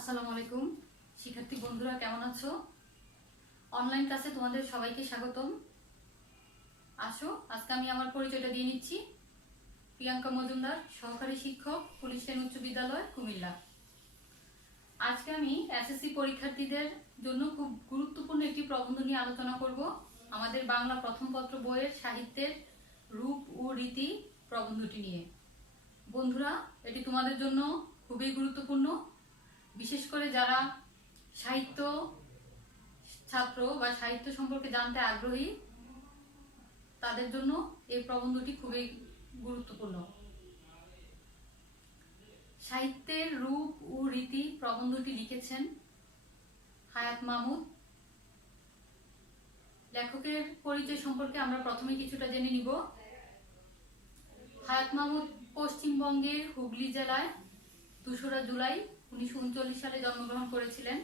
আসসালামু আলাইকুম শিক্ষার্থী বন্ধুরা, কেমন আছো? অনলাইন ক্লাসে তোমাদের সবাইকে স্বাগতম। আসো, আজকে আমি আমার পরিচয়টা দিয়ে নিচ্ছি। প্রিয়াঙ্কা মজুমদার, সহকারী শিক্ষক, পুলিশ লাইন উচ্চ বিদ্যালয়, কুমিল্লা। আজকে আমি এসএসসি পরীক্ষার্থীদের জন্য খুব গুরুত্বপূর্ণ একটি প্রবন্ধ নিয়ে আলোচনা করব। আমাদের বাংলা প্রথম পত্র বইয়ের সাহিত্যের রূপ ও রীতি প্রবন্ধটি নিয়ে। বন্ধুরা, এটি তোমাদের জন্য খুবই গুরুত্বপূর্ণ, বিশেষ করে যারা সাহিত্য ছাত্র বা সাহিত্য সম্পর্কে জানতে আগ্রহী তাদের জন্য এই প্রবন্ধটি খুবই গুরুত্বপূর্ণ। সাহিত্যের রূপ ও রীতি প্রবন্ধটি লিখেছেন হায়াত মাহমুদ। লেখকের পরিচয় সম্পর্কে আমরা প্রথমে কিছুটা জেনে নিব। হায়াত মাহমুদ পশ্চিমবঙ্গের হুগলি জেলায় 2রা জুলাই 1939 সালে জন্মগ্রহণ করেছিলেন।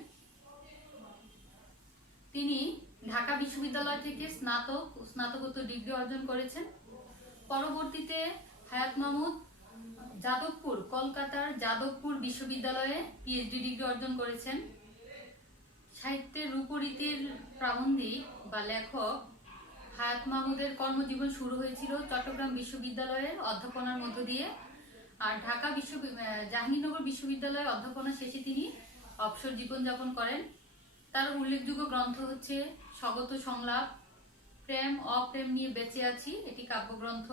তিনি ঢাকা বিশ্ববিদ্যালয় থেকে স্নাতকোত্তর ডিগ্রি অর্জন করেছেন। পরবর্তীতে হায়াত মাহমুদ কলকাতার যাদবপুর বিশ্ববিদ্যালয়ে পিএইচডি ডিগ্রি অর্জন করেছেন। সাহিত্যের রূপরীতির প্রাবন্ধিক বা লেখক হায়াত মাহমুদের কর্মজীবন শুরু হয়েছিল চট্টগ্রাম বিশ্ববিদ্যালয়ের অধ্যাপনার মধ্য দিয়ে, আর জাহাঙ্গীরনগর বিশ্ববিদ্যালয়ে অধ্যাপনা শেষে তিনি অবসর জীবনযাপন করেন। তার উল্লেখযোগ্য গ্রন্থ হচ্ছে স্বগত সংলাপ, প্রেম অপ্রেম নিয়ে বেঁচে আছি, এটি কাব্যগ্রন্থ।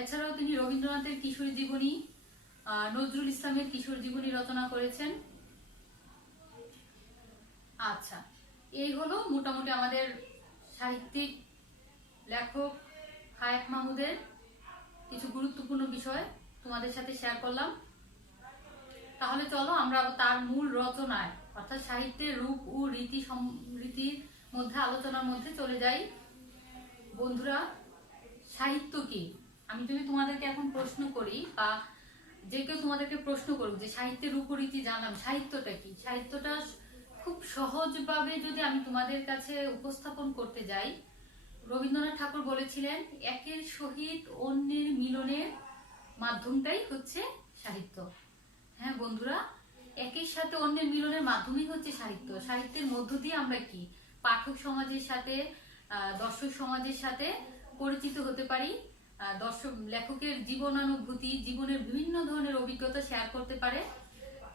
এছাড়াও তিনি রবীন্দ্রনাথের কিশোরী জীবনী, নজরুল ইসলামের কিশোর জীবনী রচনা করেছেন। আচ্ছা, এই হলো মোটামুটি আমাদের সাহিত্যিক লেখক হায়াত মাহমুদের কিছু গুরুত্বপূর্ণ বিষয় তোমাদের সাথে শেয়ার করলাম। তাহলে চলো আমরা তার মূল রচনায় অর্থাৎ সাহিত্যের রূপ ও রীতির মধ্যে আলোচনার মধ্যে চলে যাই। বন্ধুরা, সাহিত্য কি? আমি যদি তোমাদেরকে এখন প্রশ্ন করি বা যে কেউ তোমাদেরকে প্রশ্ন করুক যে সাহিত্যের রূপ ও রীতি জানলাম, সাহিত্যটা কি? সাহিত্যটা খুব সহজভাবে যদি আমি তোমাদের কাছে উপস্থাপন করতে যাই, রবীন্দ্রনাথ ঠাকুর বলেছিলেন একের সহিত অন্যের মিলনের মাধ্যমটাই হচ্ছে সাহিত্য। হ্যাঁ বন্ধুরা, একের সাথে অন্যের মিলনের মাধ্যমই হচ্ছে সাহিত্য। সাহিত্যের মধ্য দিয়ে আমরা কি পাঠক সমাজের সাথে, দর্শক সমাজের সাথে পরিচিত হতে পারি। লেখকের জীবনানুভূতি, জীবনের বিভিন্ন ধরনের অভিজ্ঞতা শেয়ার করতে পারে।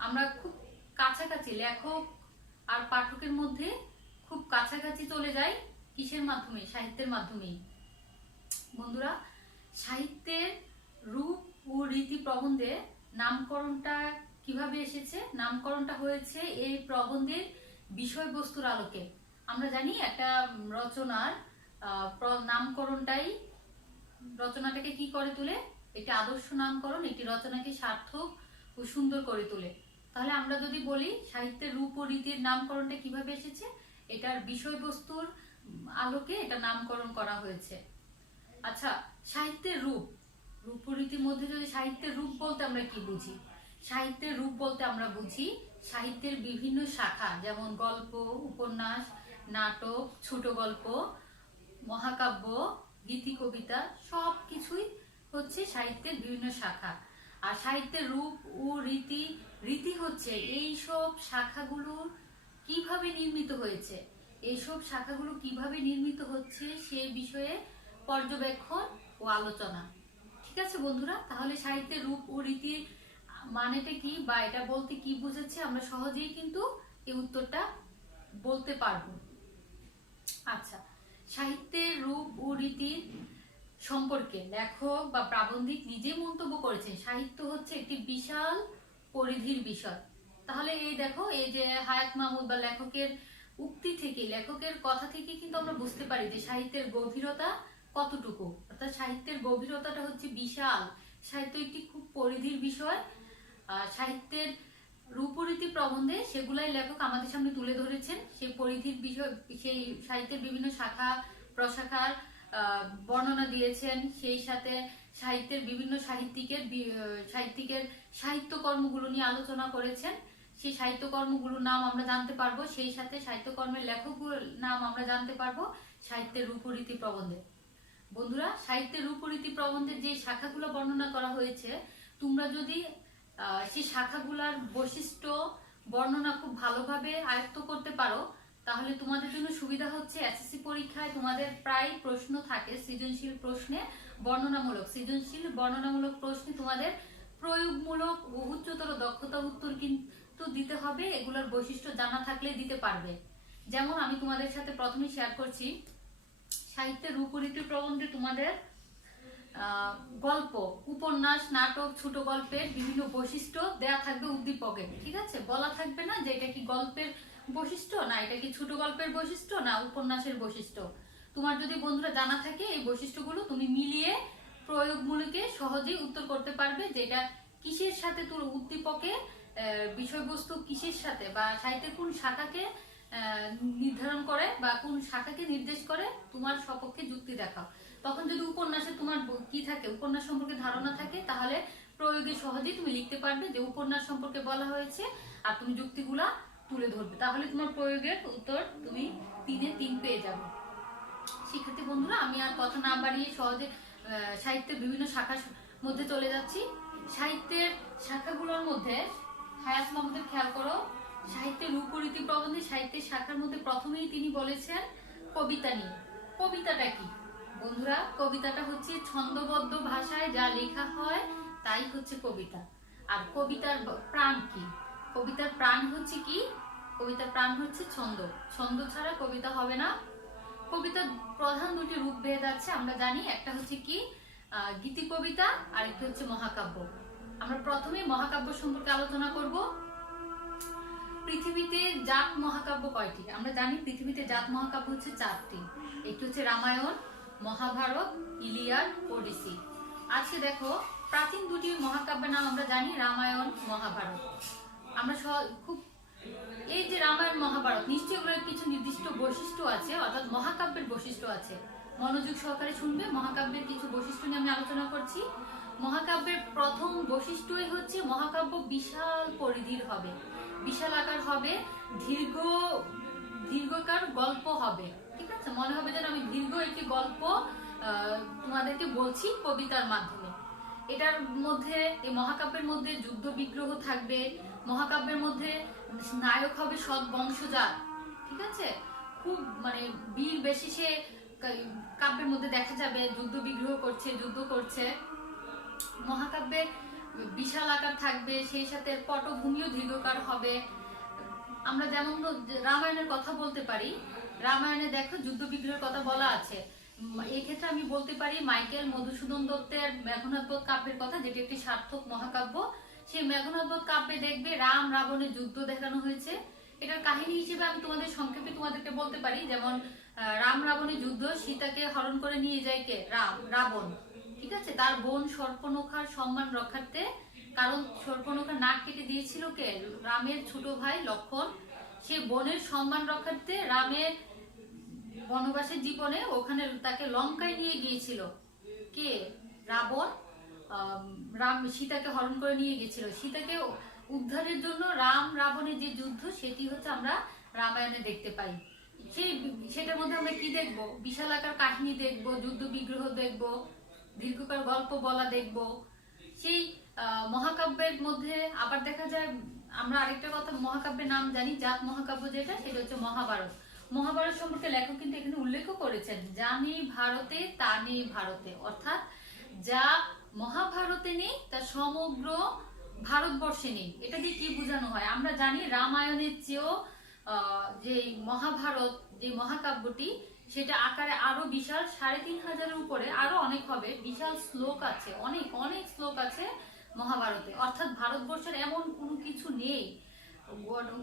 আমরা খুব কাছাকাছি, লেখক আর পাঠকের মধ্যে খুব কাছাকাছি চলে যাই কিসের মাধ্যমে? সাহিত্যের মাধ্যমেই। বন্ধুরা, সাহিত্যের রূপ ও রীতি প্রবন্ধে নামকরণটা কিভাবে এসেছে? নামকরণটা হয়েছে এই প্রবন্ধের বিষয়বস্তুর আলোকে। আমরা জানি একটা রচনার রচনাটাকে কি করে তোলে? একটি আদর্শ নামকরণ একটি রচনাকে সার্থক ও সুন্দর করে তোলে। তাহলে আমরা যদি বলি সাহিত্যের রূপ ও রীতির নামকরণটা কিভাবে এসেছে, এটার বিষয়বস্তুর আলোকে এটা নামকরণ করা হয়েছে। আচ্ছা, সাহিত্যের রূপ ও রীতির মধ্যে যদি সাহিত্যের রূপ বলতে আমরা কি বুঝি? সাহিত্যের রূপ বলতে আমরা বুঝি সাহিত্যের বিভিন্ন শাখা, যেমন গল্প, উপন্যাস, নাটক, ছোট গল্প, মহাকাব্য, গীতি, কবিতা, সবকিছুই হচ্ছে সাহিত্যের বিভিন্ন শাখা। আর সাহিত্যের রূপ ও রীতি হচ্ছে এই সব শাখাগুলোর কিভাবে নির্মিত হয়েছে, এইসব শাখাগুলো কিভাবে নির্মিত হচ্ছে সে বিষয়ে পর্যবেক্ষণ ও আলোচনা। ঠিক আছে বন্ধুরা, তাহলে সাহিত্যের রূপ ও রীতির মানেটা কি বা এটা বলতে কি বুঝাচ্ছে আমরা সহজেই কিন্তু এই উত্তরটা বলতে পারবো। আচ্ছা, সাহিত্যের রূপ ও রীতির সম্পর্কে লেখক বা প্রাবন্ধিক নিজে মন্তব্য করেছেন সাহিত্য হচ্ছে একটি বিশাল পরিধির বিষয়। তাহলে এই দেখো, এই যে হায়াত মাহমুদ বা লেখকের উক্তি থেকে, লেখকের কথা থেকে কিন্তু আমরা বুঝতে পারি যে সাহিত্যের গভীরতা কতটুকু। অর্থাৎ সাহিত্যের গভীরতাটা হচ্ছে বিশাল। সাহিত্য একটি খুব পরিধির বিষয়। সাহিত্যের রূপরীতি প্রবন্ধে সেগুলাই লেখক আমাদের সামনে তুলে ধরেছেন। সেই পরিধির বিষয়, সেই সাহিত্যের বিভিন্ন শাখা প্রশাখার বর্ণনা দিয়েছেন। সেই সাথে সাহিত্যের বিভিন্ন সাহিত্যিকের সাহিত্যকর্মগুলো নিয়ে আলোচনা করেছেন। সেই সাহিত্যকর্মগুলোর নাম আমরা জানতে পারবো, সেই সাথে সাহিত্যকর্মের লেখকগুলোর নাম আমরা জানতে পারবো সাহিত্যের রূপরীতি প্রবন্ধে। বন্ধুরা, সাহিত্যের রূপরীতি প্রবন্ধের যে শাখাগুলো বর্ণনা করা হয়েছে, তোমরা যদি সেই শাখাগুলার বৈশিষ্ট্য বর্ণনা খুব ভালোভাবে আয়ত্ত করতে পারো, তাহলে তোমাদের জন্য সুবিধা হচ্ছে এসএসসি পরীক্ষায় তোমাদের প্রায় প্রশ্ন থাকে সৃজনশীল প্রশ্নে বর্ণনামূলক প্রশ্নে তোমাদের প্রয়োগমূলক ও উচ্চতর দক্ষতা উত্তর কিন্তু দিতে হবে। এগুলোর বৈশিষ্ট্য জানা থাকলে দিতে পারবে। যেমন আমি তোমাদের সাথে প্রথমে শেয়ার করছি, সাহিত্যের রূপরীতি প্রবন্ধে তোমাদের গল্প, উপন্যাস, নাটক, ছোট গল্পের বিভিন্ন বৈশিষ্ট্য দেয়া থাকবে উদ্দীপকে। ঠিক আছে, বলা থাকবে না যে এটা কি গল্পের বৈশিষ্ট্য, না এটা কি ছোট গল্পের বৈশিষ্ট্য, না উপন্যাসের বৈশিষ্ট্য। তোমার যদি বন্ধুরা জানা থাকে, এই বৈশিষ্ট্যগুলো তুমি মিলিয়ে প্রয়োগমূলকে সহজেই উত্তর করতে পারবে, যেটা কিসের সাথে তোর উদ্দীপকে বিষয়বস্তু কিসের সাথে বা সাহিত্যের কোন শাখাকে নির্ধারণ করে বা কোন শাখাকে নির্দেশ করে তোমার সপক্ষে যুক্তি দেখাও। তখন যদি উপন্যাসে তোমার কি থাকে, উপন্যাস সম্পর্কে ধারণা থাকে, তাহলে প্রয়োগে সহজেই তুমি লিখতে পারবে যে উপন্যাস সম্পর্কে বলা হয়েছে, আর তুমি যুক্তিগুলা তুলে ধরবে। তাহলে তোমার প্রয়োগের উত্তর তুমি 3-এ 3 পেয়ে যাবে। শিক্ষার্থী বন্ধুরা, আমি আর কথা না বাড়িয়ে সহজে সাহিত্যের বিভিন্ন শাখার মধ্যে চলে যাচ্ছি। সাহিত্যের শাখাগুলোর মধ্যে হায়াত মাহমুদের খেয়াল করো, সাহিত্যের রূপরীতি প্রবন্ধে সাহিত্যের শাখার মধ্যে প্রথমেই তিনি বলেছেন কবিতা নিয়ে। কবিতাটা কি বন্ধুরা? কবিতাটা হচ্ছে ছন্দবদ্ধ ভাষায় যা লেখা হয় তাই হচ্ছে কবিতা। আর কবিতার প্রাণ কি? কবিতার প্রাণ হচ্ছে কি? কবিতার প্রাণ হচ্ছে ছন্দ। ছন্দ ছাড়া কবিতা হবে না। কবিতার প্রধান দুটি রূপ ভেদ আছে আমরা জানি, একটা হচ্ছে কি গীতি কবিতা, আর একটা হচ্ছে মহাকাব্য। আমরা প্রথমে মহাকাব্য সম্পর্কে আলোচনা করব। পৃথিবীতে জাত মহাকাব্য কয়টি? আমরা জানি পৃথিবীতে জাত মহাকাব্য হচ্ছে 4টি। একটি হচ্ছে রামায়ণ, মহাভারত, ইলিয়াড, ওডিসি। আজকে দেখো, প্রাচীন দুটি মহাকাব্যের নাম আমরা জানি, রামায়ণ, মহাভারত। আমরা খুব এই যে রামায়ণ মহাভারত, নিশ্চয়ই এগুলোর কিছু নির্দিষ্ট বৈশিষ্ট্য আছে, অর্থাৎ মহাকাব্যের বৈশিষ্ট্য আছে। মনোযোগ সহকারে শুনবে, মহাকাব্যের কিছু বৈশিষ্ট্য নিয়ে আমি আলোচনা করছি। মহাকাব্যের প্রথম বৈশিষ্ট্যই হচ্ছে মহাকাব্য বিশাল পরিধির হবে, বিশাল আকার হবে, দীর্ঘকার গল্প হবে। ঠিক আছে, মনে হবে যেন আমি দীর্ঘ একটি গল্প তোমাদেরকে বলছি কবিতার মাধ্যমে। এটার মধ্যে, এই মহাকাব্যের মধ্যে যুদ্ধ বিগ্রহ থাকবে। মহাকাব্যের মধ্যে নায়ক হবে সৎ বংশজাত। ঠিক আছে, খুব মানে বীর বেশি সে কাব্যের মধ্যে দেখা যাবে, যুদ্ধ বিগ্রহ করছে, যুদ্ধ করছে। মহাকাব্যের বিশাল আকার থাকবে, সেই সাথে পটভূমিও দীর্ঘকার হবে। আমরা যেমন রামায়ণের কথা বলতে পারি, রামায়ণে দেখো যুদ্ধ বিগ্রহের কথা বলা আছে। এই ক্ষেত্রে আমি বলতে পারি মাইকেল মধুসূদন দত্তের মেঘনাদ বধ কাব্যের কথা, যেটি একটি সার্থক মহাকাব্য। সেই মেঘনাদ বধ কাব্যে দেখবে রাম রাবণের যুদ্ধ দেখানো হয়েছে। এটার কাহিনী হিসেবে আমি তোমাদের সংক্ষেপে তোমাদেরকে বলতে পারি, যেমন রাম রাবণের যুদ্ধ, সীতাকে হরণ করে নিয়ে যায় কে? রাবণ। ঠিক আছে, তার বোন শর্পণখার সম্মান রক্ষার্থে, কারণ শর্পণখার নাক কেটে দিয়েছিল কে? রামের ছোট ভাই লক্ষণ। সে বোনের সম্মান রক্ষার্থে রামের বনবাসের জীবনে ওখানে তাকে লঙ্কায় নিয়ে গিয়েছিল কে? রাবণ। সীতাকে হরণ করে নিয়ে গিয়েছিল। সীতাকে উদ্ধারের জন্য রাম রাবণের যে যুদ্ধ, সেটি হচ্ছে আমরা রামায়ণে দেখতে পাই। সেটার মধ্যে আমরা কি দেখবো? বিশাল আকার কাহিনী দেখবো, যুদ্ধ বিগ্রহ দেখবো, দীর্ঘকার গল্প বলা দেখবো। সেই মহাকাব্যের মধ্যে আবার দেখা যায়, আমরা আরেকটা কথা মহাকাব্যের নাম জানি, জাত মহাকাব্য যেটা, সেটা হচ্ছে মহাভারত। মহাভারত সম্পর্কে লেখক কিন্তু এখানে উল্লেখ করেছেন, যা নেই ভারতে তা নেই ভারতে, অর্থাৎ যা মহাভারতে নেই তা সমগ্র ভারতবর্ষে নেই। এটা দিয়ে কি বোঝানো হয়? আমরা জানি রামায়ণের চেয়েও যে মহাভারত, যে মহাকাব্যটি, সেটা আকারে আরো বিশাল, 3500-এর উপরে, আরো অনেক হবে। বিশাল শ্লোক আছে, অনেক অনেক শ্লোক আছে মহাভারতে। অর্থাৎ ভারতবর্ষের এমন কোনো কিছু নেই,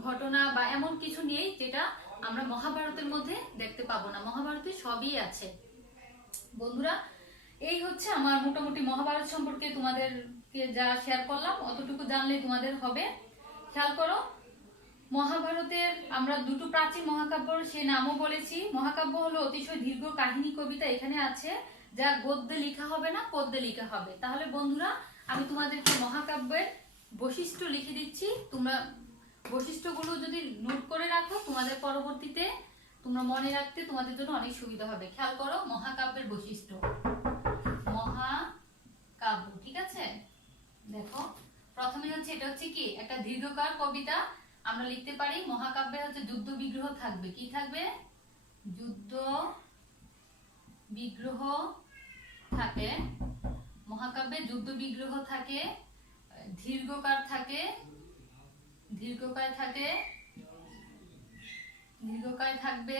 ঘটনা বা এমন কিছু নেই যেটা আমরা মহাভারতের মধ্যে দেখতে পাবো না। মহাভারতে সবই আছে। বন্ধুরা, এই হচ্ছে আমার মোটামুটি মহাভারত সম্পর্কে তোমাদেরকে যা শেয়ার করলাম, অতটুকু জানলেই তোমাদের হবে। খেয়াল করো, মহাভারতের আমরা দুটো প্রাচীন মহাকাব্য সে নামও বলেছি। মহাকাব্য হলো অতিশয় দীর্ঘ কাহিনী কবিতা, এখানে আছে, যা গদ্যে লেখা হবে না, পদ্যে লেখা হবে। তাহলে বন্ধুরা, আমি তোমাদেরকে মহাকাব্যের বৈশিষ্ট্য লিখে দিচ্ছি। তোমরা বৈশিষ্ট্যগুলো যদি নোট করে রাখো, তোমাদের পরবর্তীতে তোমরা মনে রাখতে তোমাদের জন্য অনেক সুবিধা হবে। খেয়াল করো মহাকাব্যের বৈশিষ্ট্য। মহাকাব্য, ঠিক আছে, দেখো প্রথমে হচ্ছে, এটা হচ্ছে কি একটা দীর্ঘকার কবিতা, আমরা লিখতে পারি মহাকাব্যে হচ্ছে যুদ্ধ বিগ্রহ থাকবে, কি থাকবে? যুদ্ধ বিগ্রহ থাকে, মহাকাব্যে যুদ্ধ বিগ্রহ থাকে, দীর্ঘকার থাকে, দীর্ঘকায় থাকে, দীর্ঘকায় থাকবে,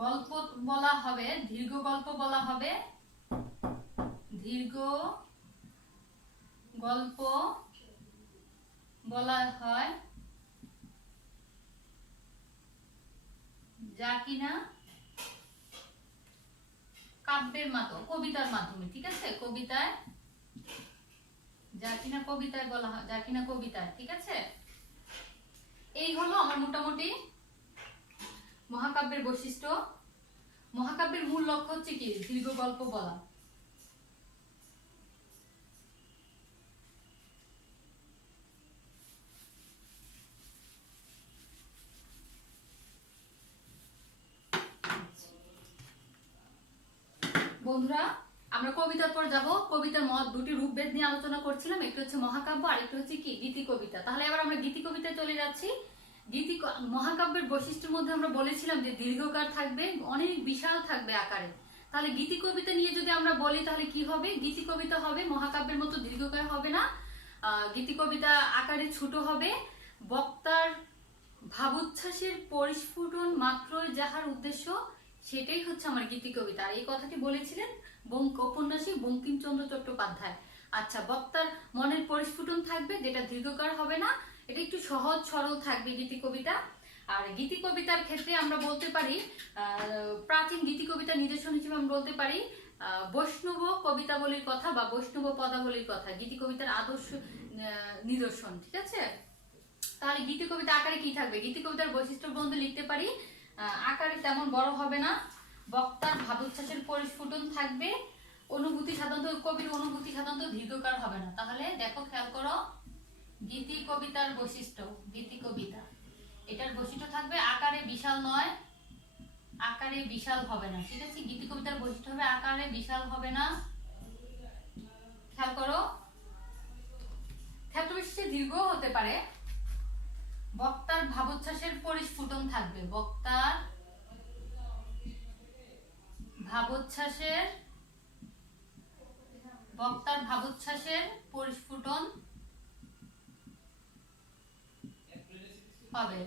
গল্প বলা হবে, দীর্ঘ গল্প বলা হবে, দীর্ঘ গল্প বলা হয়, যা কিনা কাব্যের মাধ্যমে, কবিতার মাধ্যমে, ঠিক আছে, কবিতায়, যা কিনা কবিতায় বলা হয়, যা কিনা কবিতায়, ঠিক আছে। এই হলো আমার মোটামুটি মহাকাব্যের বৈশিষ্ট্য। মহাকাব্যের মূল লক্ষ্য হচ্ছে কি? দীর্ঘ গল্প বলা। বন্ধুরা, আমরা কবিতার পর যাব। কবিতার দুটি রূপভেদ নিয়ে আলোচনা করছিলাম, একটা হচ্ছে মহাকাব্য আর একটা হচ্ছে কি গীতি কবিতা। তাহলে এবার আমরা গীতি কবিতায় চলে যাচ্ছি। মহাকাব্যের বৈশিষ্ট্যের মধ্যে আমরা বলেছিলাম যে দীর্ঘকার থাকবে, অনেক বিশাল থাকবে আকারে। তাহলে গীতি কবিতা নিয়ে যদি আমরা বলি তাহলে কি হবে? গীতি কবিতা হবে মহাকাব্যের মতো দীর্ঘকার হবে না, গীতি কবিতা আকারে ছোট হবে, বক্তার ভাবোচ্ছ্বাসের পরিস্ফুটন মাত্রই যাহার উদ্দেশ্য, সেটাই হচ্ছে আমার গীতি কবিতা। আর এই কথাটি বলেছিলেন ঔপন্যাসিক বঙ্কিমচন্দ্র চট্টোপাধ্যায়। আচ্ছা, বক্তার মনের পরিস্ফুটন থাকবে, যেটা দীর্ঘকার হবে না, এটা একটু সহজ সরল থাকবে গীতি কবিতা। আর গীতি কবিতার ক্ষেত্রে আমরা বলতে পারি, প্রাচীন গীতি কবিতার নিদর্শন হিসেবে আমরা বলতে পারি বৈষ্ণব কবিতাবলীর কথা বা বৈষ্ণব পদাবলীর কথা, গীতি কবিতার আদর্শ নিদর্শন, ঠিক আছে। তাহলে গীতি কবিতা আকারে কি থাকবে? গীতি কবিতার বৈশিষ্ট্য বন্ধু লিখতে পারি, আকারে তেমন বড় হবে না, বক্তার ভাবোচ্ছ্বাসের পরিস্ফুটন থাকবে, অনুভূতি সাধারণত, কবির অনুভূতি সাধারণত দীর্ঘকার হবে না। তাহলে দেখো, খেয়াল করো, গীতি কবিতার বৈশিষ্ট্য, গীতি কবিতা এটার বৈশিষ্ট্য থাকবে আকারে বিশাল নয়, আকারে বিশাল হবে না, ঠিক আছে। গীতি কবিতার বৈশিষ্ট্য হবে আকারে বিশাল হবে না। খেয়াল করো, ক্ষেত্র বিশেষে দীর্ঘ হতে পারে, বক্তার ভাবোচ্ছ্বাসের পরিস্ফুটন থাকবে, বক্তার ভাবোচ্ছ্বাসের পরিস্ফুটন হবে।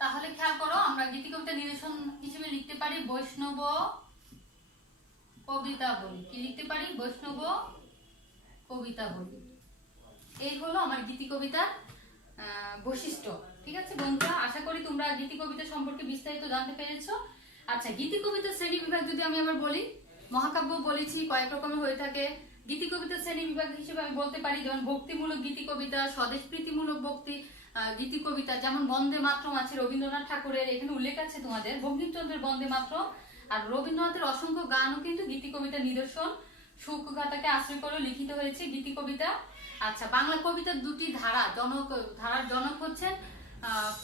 তাহলে খেয়াল করো, আমরা গীতি কবিতা নিদর্শন হিসেবে লিখতে পারি বৈষ্ণব কবিতা বলি, কি লিখতে পারি? বৈষ্ণব কবিতা বলি। এই হলো আমার গীতি কবিতার বৈশিষ্ট্য, ঠিক আছে বন্ধুরা। আশা করি তোমরা গীতি কবিতা সম্পর্কে বিস্তারিত জানতে পেরেছো। আচ্ছা, গীতি কবিতার শ্রেণী বিভাগ যদি আমি আবার বলি, মহাকাব্য বলেছি কয়েক রকমের হয়ে থাকে। গীতি কবিতার শ্রেণী বিভাগ হিসেবে আমি বলতে পারি যেমন ভক্তিমূলক গীতি কবিতা, স্বদেশ প্রীতিমূলক গীতি কবিতা, যেমন বন্দে মাতরম আছে রবীন্দ্রনাথ ঠাকুরের, এখানে উল্লেখ আছে তোমাদের বঙ্কিমচন্দ্রের বন্দে মাতরম। আর রবীন্দ্রনাথের অসংখ্য গানও কিন্তু গীতি কবিতার নিদর্শন, শোকগাথাকে আশ্রয় করে লিখিত হয়েছে গীতি কবিতা। আচ্ছা, বাংলা কবিতার দুটি ধারার জনক হচ্ছেন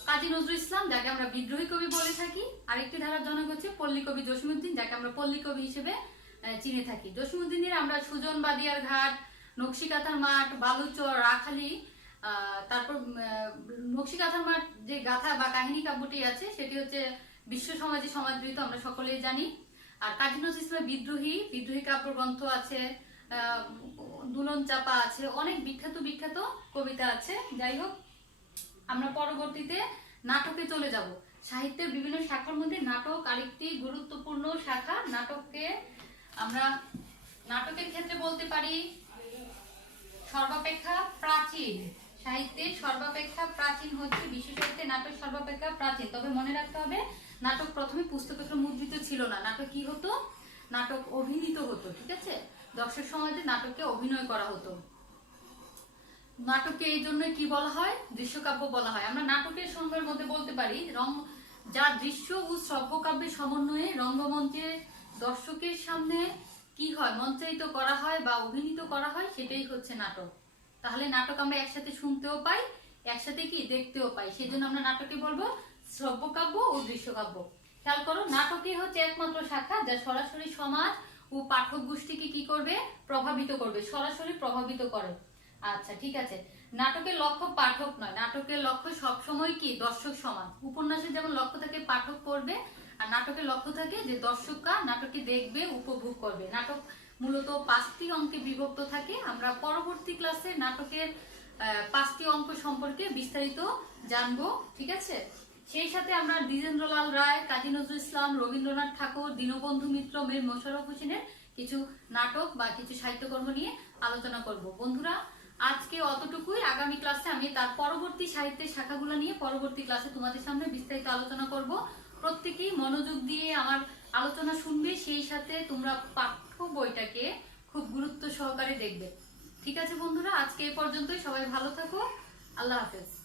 কাজী নজরুল ইসলাম, যাকে আমরা বিদ্রোহী কবি বলে থাকি। আরেকটি ধারার জনক হচ্ছে পল্লী কবি জসীমউদ্দিন, যাকে আমরা পল্লী কবি হিসেবে চিনে থাকি। জসীমউদ্দিনের আমরা সুজন বাদিয়ার ঘাট, নকশিকাঁথার মাঠ, বালুচর, রাখালি, তারপর নকশিকাঁথার মাঠ যে গাথা বা কাহিনী কাব্যটি আছে সেটি হচ্ছে বিশ্ব সমাজে সমাদৃত, আমরা সকলেই জানি। আর কাজী নজরুল ইসলামের বিদ্রোহী কাব্য গ্রন্থ আছে, দুলন চাপা আছে, অনেক বিখ্যাত কবিতা আছে। যাই হোক, আমরা পরবর্তীতে নাটকে চলে যাব। সাহিত্যের বিভিন্ন শাখার মধ্যে নাটক আরেকটি গুরুত্বপূর্ণ শাখা। নাটকের ক্ষেত্রে বলতে পারি সর্বাপেক্ষা প্রাচীন, সাহিত্যের সর্বাপেক্ষা প্রাচীন হচ্ছে বিশ্ব সাহিত্যে নাটক সর্বাপেক্ষা প্রাচীন। তবে মনে রাখতে হবে, নাটক প্রথমে পুস্তকে মুদ্রিত ছিল না। নাটক কি হতো? নাটক অভিনীত হতো, ঠিক আছে। দর্শক সমাজে নাটককে অভিনয় করা হতো। নাটককে এই জন্য কি বলা হয়? দৃশ্যকাব্য বলা হয়। আমরা নাটকের সংজ্ঞার মধ্যে বলতে পারি যা দৃশ্য ও শ্রব্যকাব্যের সমন্বয়ে রঙ্গমঞ্চে দর্শকের সামনে কি হয়, মঞ্চায়িত করা হয় বা অভিনীত করা হয়, সেটাই হচ্ছে নাটক। তাহলে নাটক আমরা একসাথে শুনতেও পাই, একসাথে কি দেখতেও পাই, সেই জন্য আমরা নাটকে বলবো শ্রব্যকাব্য ও দৃশ্যকাব্য। খেয়াল করো, নাটকই হচ্ছে একমাত্র শাখা যা সরাসরি সমাজ ও পাঠক গোষ্ঠীকে কি করবে, প্রভাবিত করবে, সরাসরি প্রভাবিত করে। আচ্ছা ঠিক আছে, নাটকের লক্ষ্য পাঠক নয়, নাটকের লক্ষ্য সবসময় কি দর্শক সমান। উপন্যাসের যেমন লক্ষ্য থাকে পাঠক পড়বে, আর নাটকের লক্ষ্য থাকে যে দর্শকরা নাটকটি দেখবে, উপভোগ করবে। নাটক মূলত 5টি অঙ্কে বিভক্ত থাকে। আমরা পরবর্তী ক্লাসে নাটকের 5টি অঙ্ক সম্পর্কে বিস্তারিত জানবো, ঠিক আছে। সেই সাথে আমরা দ্বিজেন্দ্রলাল রায়, কাজী নজরুল ইসলাম, রবীন্দ্রনাথ ঠাকুর, দীনবন্ধু মিত্র, মীর মোশাররফ হোসেনের কিছু নাটক বা কিছু সাহিত্যকর্ম নিয়ে আলোচনা করব। বন্ধুরা আজকে অতটুকুই। আগামী ক্লাসে আমি তার পরবর্তী সাহিত্যের শাখাগুলো নিয়ে পরবর্তী ক্লাসে তোমাদের সামনে বিস্তারিত আলোচনা করব। প্রত্যেকেই মনোযোগ দিয়ে আমার আলোচনা শুনবে, সেই সাথে তোমরা পাঠ্য বইটাকে খুব গুরুত্ব সহকারে দেখবে। ঠিক আছে বন্ধুরা, আজকে এই পর্যন্তই। সবাই ভালো থাকো। আল্লাহ হাফেজ।